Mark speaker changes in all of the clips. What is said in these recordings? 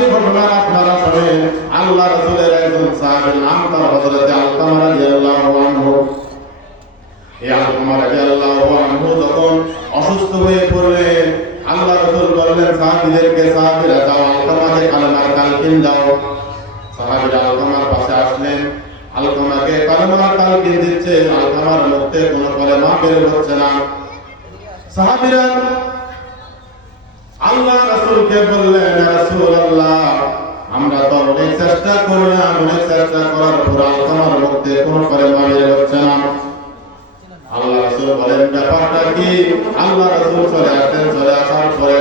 Speaker 1: ঐতিহাসিক ঘটনা আপনারা শোনেন আল্লাহ রাসূলের একজন সাহাবীর নাম তার হযরত আলকামা রাদিয়াল্লাহু আনহু। এই আলকামা রাদিয়াল্লাহু আনহু যখন অসুস্থ হয়ে পড়লেন আল্লাহ রাসূল বললেন, সাহাবীদেরকে সাহাবীরা যাও আলকামাকে কালেমার তালকিন দাও। সাহাবীরা আলকামার পাশে আসলেন। আলকামাকে কালেমার তালকিন দিচ্ছে আলকামার মুখে কোনো কলেমা বের হচ্ছে না। সাহাবীরা আল্লাহ রাসূলকে বললেন রাসূলুল্লাহ, আমরা তো অনেক চেষ্টা করলাম অনেক চেষ্টা করার পর আলকামার মধ্যে কোনো কলেমা বের হচ্ছে না। আল্লাহ রাসূল বলেন, ব্যাপারটা কি? আল্লাহ রাসূল চলে আসেন, চলে আসার পরে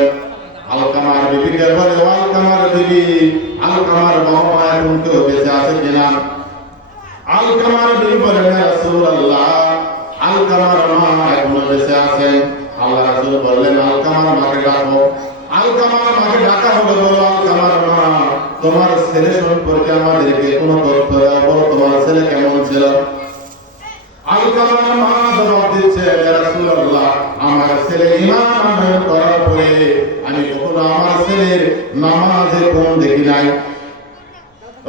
Speaker 1: আলকামার বিবিকে বলে আলকামার বিবি, আলকামার বাবা মা এখন কেউ বেঁচে আছে কিনা? আলকামার বিবি বলেন রাসূলুল্লাহ, আলকামার মা এখনও বেঁচে আছেন। আল্লাহ রাসূল বললেন, আলকামার মাকে ডাকো। আলকামার মাকে ডাকা হলো বলো, আলকামার মা, তোমার ছেলে সম্পর্কে আমাদেরকে কোনো তথ্য বলো তোমার ছেলে কেমন ছিল? আলকামার মা জবাব দিচ্ছে রাসূলুল্লাহ, আমার ছেলে ঈমান আনয়ন করার পরে আমি কখনো আমার ছেলের নামাজে কম দেখি নাই।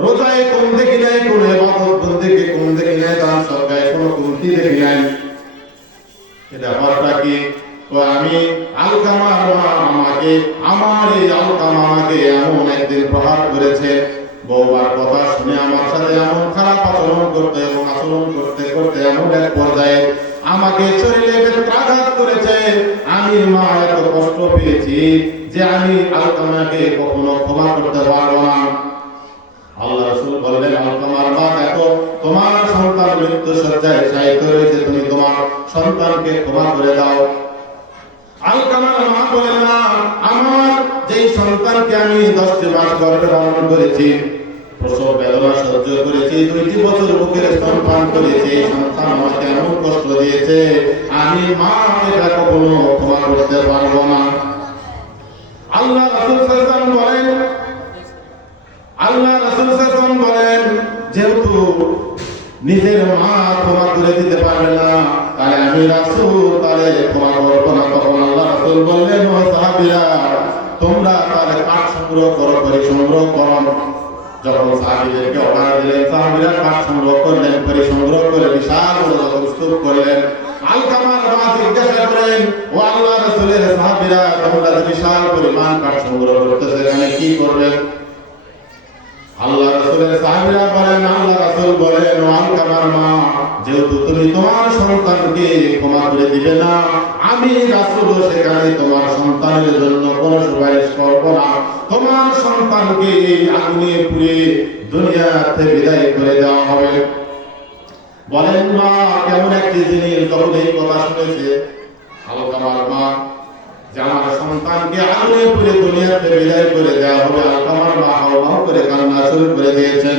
Speaker 1: রোজায় কম দেখি নাই কোন আলকামার মা আমাকে, আমার এই আলকামা আমাকে এমন একদিন প্রহার করেছে। বউবার কথা শুনে আমার সাথে এমন খারাপ আচরণ করতে এবং আচরণ করতে করতে এমন এক পর্যায়ে আমাকে শরীরে আঘাত করেছে। আমি মা, এত কষ্ট পেয়েছি যে আমি আলকামাকে কখনো ক্ষমা করতে পারব না। আল্লাহ রাসূল বললেন আলকামার মা, দেখো, তোমার সন্তান মৃত্যু সজ্জায় শায়িত রয়েছে। তুমি তোমার সন্তানকে ক্ষমা করে দাও। আলকামার আমার যেই সন্তানকে আমি দশটি মাস গর্ভে ধারণ করেছি করেছি, দুইটি বছর কষ্ট দিয়েছে, আমি মা এটা কখনো ক্ষমা করতে পারব না। আল্লাহ রাসূল সাল্লাল্লাহু বলেন, আল্লাহ রাসূল সাল্লাল্লাহু বলেন, যেহেতু নিজের মা ক্ষমা করে সংগ্রহ করো করে সংগ্রহ করো যখন সাহাবীদেরকে অর্ডার দিলেন, সাহাবীরা কাঠ সংগ্রহ করলেন করে সংগ্রহ করে বিশাল যখন স্তূপ করলেন। আলকামার মা জিজ্ঞাসা করেন ও আল্লাহ রাসূলের সাহাবীরা, তোমরা বিশাল পরিমাণ কাঠ সংগ্রহ করতেছে, এখানে কি করবেন আল্লাহ রাসূলের সাহাবীরা বলেন, আল্লাহ রাসূল বলেন, ও আলকামার মা যেহেতু তুমি তোমার সন্তানকে ক্ষমা করে দিবে না, আমি রাসূল সেখানে তোমার সন্তানের জন্য কোনো সুপারিশ করব না। তোমার সন্তানকে এই আগুনে পুড়ে দুনিয়া থেকে বিদায় করে দেওয়া হবে। বলেন মা, কেমন একটি জিনিস যখন এই কথা শুনেছে? আলকামার মা, যে আমার সন্তানকে আগুনে পুড়ে দুনিয়াতে বিদায় করে দেওয়া হবে। আলকামার মা হাও হাও করে কান্না শুরু করে দিয়েছেন।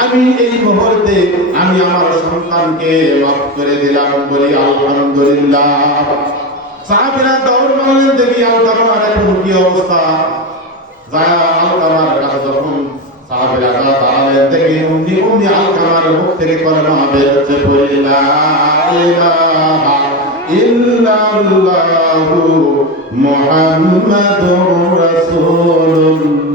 Speaker 1: আমি এই মুহূর্তে আমি আমার সন্তানকে মাফ করে দিলাম, বলি আলহামদুলিল্লাহ। সাহাবীরা দৌড় মারলেন দেখি আলকামার এখন কি অবস্থা? যায় আলকামার কাছে যখন সাহাবীরা গা দাঁড়ালেন দেখি উনি উনি আলকামার মুখ থেকে কলমা বের হচ্ছে, বলি ইল্লাল্লাহু মুহাম্মাদুর রাসূলুল্লাহ।